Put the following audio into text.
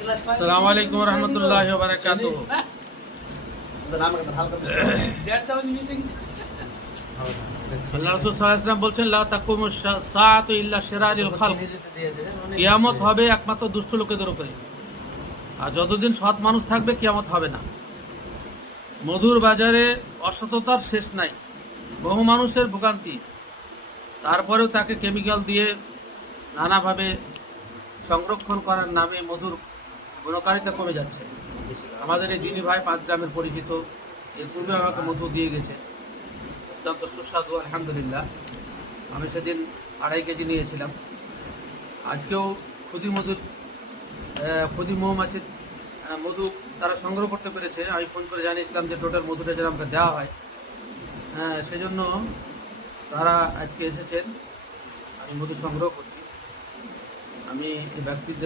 আসসালামু আলাইকুম ওয়া রাহমাতুল্লাহি ওয়া বারাকাতুহু। আল্লাহ রাসূল সাল্লাল্লাহু আলাইহি ওয়াসাল্লাম বলছেন, লা তাকুমু সাআতু ইল্লা শিরারিল খালক। কিয়ামত হবে একমাত্র দুষ্ট লোকেদের উপরে, আর যতদিন সৎ মানুষ থাকবে কিয়ামত হবে না। মধুর বাজারে অসততার শেষ নাই, বহু মানুষের ভোগান্তি, তারপরেও তাকে কেমিক্যাল দিয়ে নানাভাবে সংরক্ষণ করার নামে মধুর গুণকারিতা কমে যাচ্ছে। আমাদের এই যিনি ভাই 5 গ্রামের পরিচিত, এর পূর্বে আমাকে মধু দিয়ে গেছে, অত্যন্ত সুস্বাদু আলহামদুলিল্লাহ। আমি সেদিন 2.5 কেজি নিয়েছিলাম। আজকেও ক্ষুদি মৌমাছির মধু তারা সংগ্রহ করতে পেরেছে। আমি ফোন করে জানিয়েছিলাম যে টোটাল মধুটা যেন আমাকে দেওয়া হয়, সেজন্য তারা আজকে এসেছেন। আমি মধু সংগ্রহ করছি। আমি এই ব্যক্তিদের